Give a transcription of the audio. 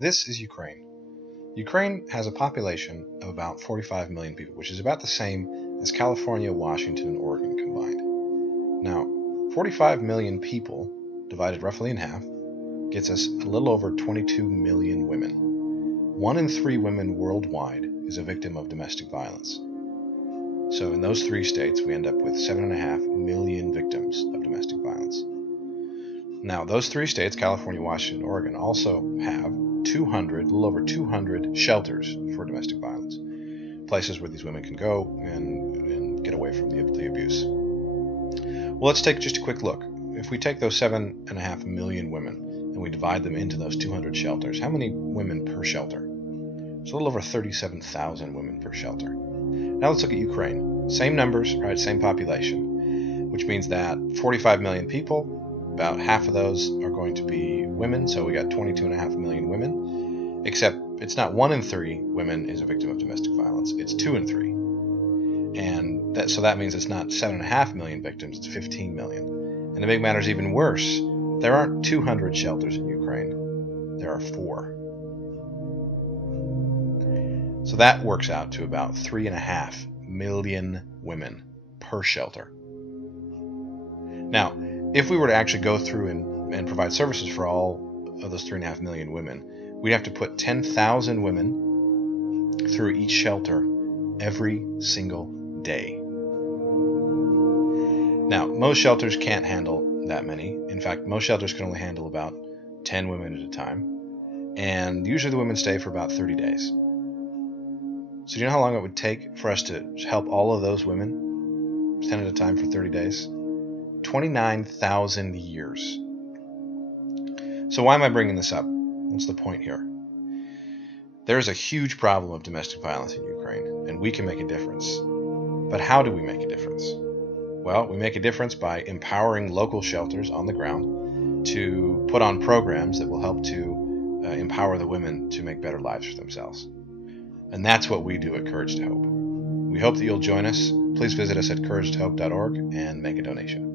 This is Ukraine. Ukraine has a population of about 45 million people, which is about the same as California, Washington, and Oregon combined. Now, 45 million people, divided roughly in half, gets us a little over 22 million women. 1 in 3 women worldwide is a victim of domestic violence. So in those 3 states, we end up with 7.5 million victims of domestic violence. Now, those 3 states, California, Washington, and Oregon, also have a little over 200 shelters for domestic violence, places where these women can go and get away from the abuse. Well, let's take just a quick look. If we take those 7.5 million women and we divide them into those 200 shelters, how many women per shelter? It's a little over 37,000 women per shelter. Now let's look at Ukraine. Same numbers, right? Same population, which means that 45 million people, about half of those are going to be women, so we got 22.5 million women, except it's not 1 in 3 women is a victim of domestic violence, it's 2 in 3. And so that means it's not 7.5 million victims, it's 15 million. And to make matters even worse, there aren't 200 shelters in Ukraine, there are 4. So that works out to about 3.5 million women per shelter. Now, if we were to actually go through and provide services for all of those 3.5 million women, we'd have to put 10,000 women through each shelter every single day. Now, most shelters can't handle that many. In fact, most shelters can only handle about 10 women at a time. And usually the women stay for about 30 days. So do you know how long it would take for us to help all of those women 10 at a time for 30 days? 29,000 years. So why am I bringing this up? What's the point here? There is a huge problem of domestic violence in Ukraine, and we can make a difference. But how do we make a difference? Well, we make a difference by empowering local shelters on the ground to put on programs that will help to empower the women to make better lives for themselves. And that's what we do at Courage to Hope. We hope that you'll join us. Please visit us at couragetohope.org and make a donation.